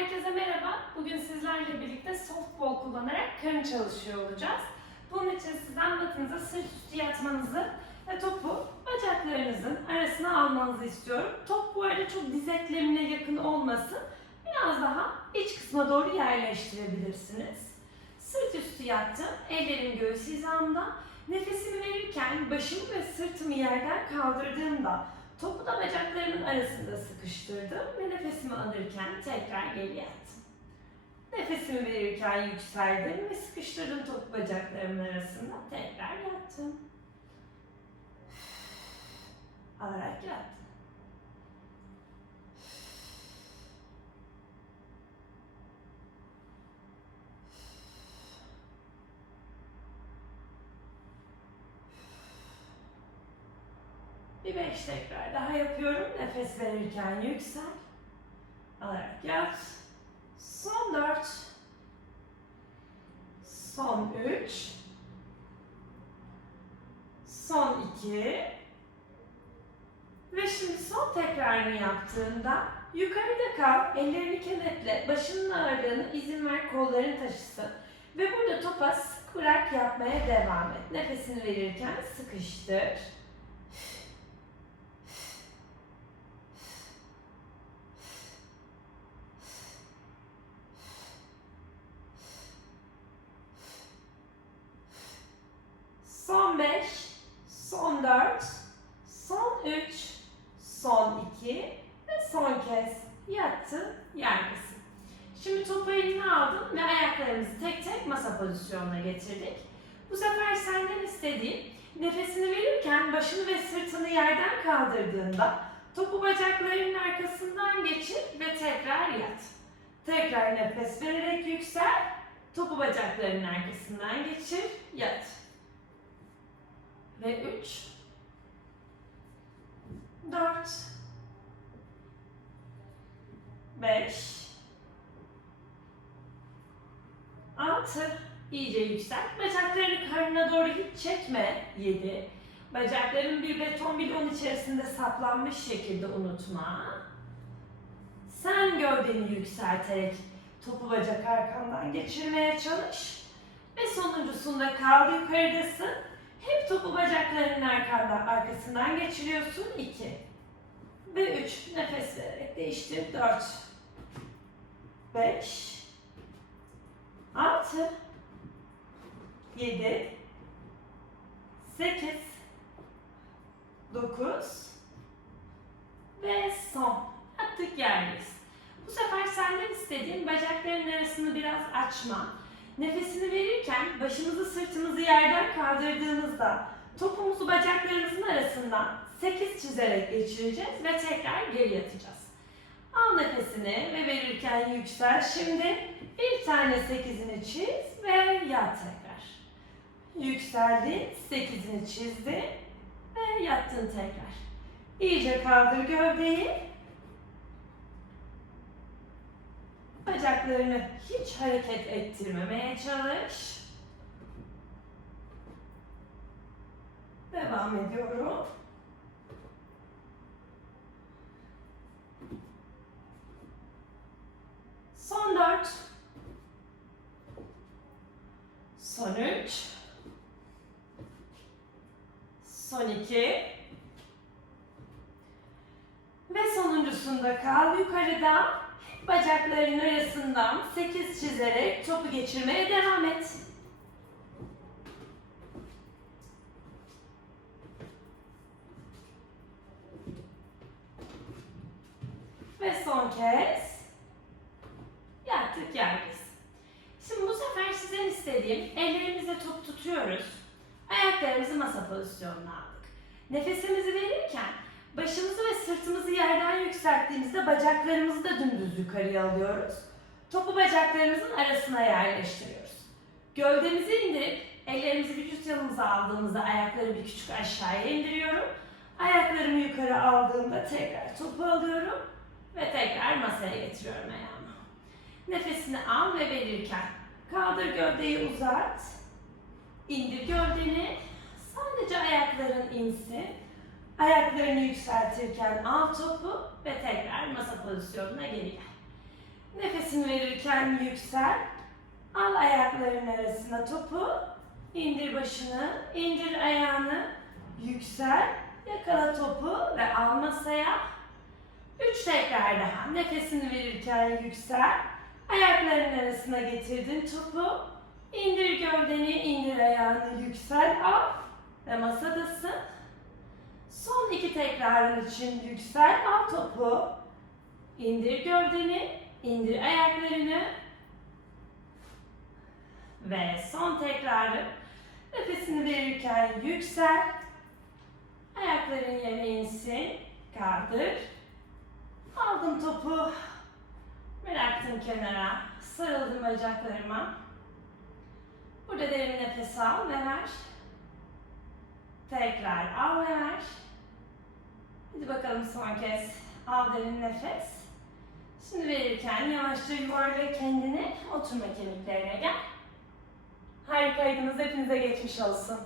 Herkese merhaba. Bugün sizlerle birlikte softball kullanarak karın çalışıyor olacağız. Bunun için sizden matınıza sırt üstü yatmanızı ve topu bacaklarınızın arasına almanızı istiyorum. Top bu arada çok diz eklemine yakın olmasın. Biraz daha iç kısma doğru yerleştirebilirsiniz. Sırt üstü yattım. Ellerim göğüs hizamda. Nefesimi verirken başımı ve sırtımı yerden kaldırdığımda topu da bacaklarımın arasında sıkıştırdım ve nefesimi alırken tekrar geri yattım. Nefesimi verirken yükseldim ve sıkıştırdım topu bacaklarımın arasında tekrar yattım. Alarak yattım. Bir beş tekrar daha yapıyorum. Nefes verirken yüksel. Alarak yat. Son dört. Son üç. Son iki. Ve şimdi son tekrarını yaptığında yukarıda kal, ellerini kenetle, başının ağırlığını izin ver kolların taşısın. Ve burada topa sık bırak yapmaya devam et. Nefesini verirken sıkıştır. Son 5, son 4, son 3, son 2 ve son kez yattın, yerdesin. Şimdi topu eline aldın ve ayaklarımızı tek tek masa pozisyonuna getirdik. Bu sefer senden istediğim nefesini verirken başını ve sırtını yerden kaldırdığında topu bacaklarının arkasından geçir ve tekrar yat. Tekrar nefes vererek yüksel, topu bacaklarının arkasından geçir, yat ve 3 4 5 6 iyice yüksel. Bacaklarını karnına doğru hiç çekme. 7 Bacakların bir beton bilon içerisinde saplanmış şekilde unutma. Sen gövdeni yükselterek topu bacak arkandan geçirmeye çalış. Ve sonuncusunda kal yukarıdasın. Hep topu bacaklarının arkanda, arkasından geçiriyorsun. 2 ve 3. Nefes vererek değiştir. 4 5 6 7 8 9 ve son. Attık yerdeyiz. Bu sefer senden istediğim bacakların arasını biraz açma. Nefesini verirken başımızı sırtımızı yerden kaldırdığımızda topumuzu bacaklarımızın arasından 8 çizerek geçireceğiz ve tekrar geri yatacağız. Al nefesini ve verirken yüksel. Şimdi bir tane 8'ini çiz ve yat tekrar. Yükseldin, 8'ini çizdin ve yattın tekrar. İyice kaldır gövdeyi. Bacaklarını hiç hareket ettirmemeye çalış. Devam ediyorum. Son dört. Son üç. Son iki. Ve sonuncusunda kal yukarıda. Bacakların arasından 8 çizerek topu geçirmeye devam et. Ve son kez yattık yerdeyiz. Sizden istediğim ellerimizle top tutuyoruz. Ayaklarımızı masa pozisyonuna aldık. Nefesimizi verirken Başımızı ve sırtımızı yerden yükselttiğimizde bacaklarımızı da dümdüz yukarıya alıyoruz. Topu bacaklarımızın arasına yerleştiriyoruz. Gövdemizi indirip ellerimizi vücut yanımıza aldığımızda ayakları bir küçük aşağıya indiriyorum. Ayaklarımı yukarı aldığımda tekrar topu alıyorum ve tekrar masaya getiriyorum ayağımı. Nefesini al ve kaldır gövdeyi uzat. İndir gövdeni. Sadece ayakların insin. Ayaklarını yükseltirken al topu ve tekrar masa pozisyonuna geri gel. Nefes Nefesini verirken yüksel. Al ayakların arasına topu. İndir başını, indir ayağını. Yüksel. Yakala topu ve al masaya. Üç tekrar daha. Nefesini verirken yüksel. Ayakların arasına getirdin topu. İndir gövdeni, indir ayağını, yüksel, al ve masadasın. Son iki tekrarın için yüksel, al topu. İndir gövdeni, indir ayaklarını. Ve son tekrarı nefesini verirken yüksel. Ayakların yere insin. Kaldır. Aldım topu. Kenara. Sarıldım bacaklarıma. Burada derin nefes al ve ver. Tekrar al ve ver. Hadi bakalım son kez. Al derin nefes. Şimdi verirken yavaşça yuvarla kendini oturma kemiklerine gel. Harikaydınız. Hepinize geçmiş olsun.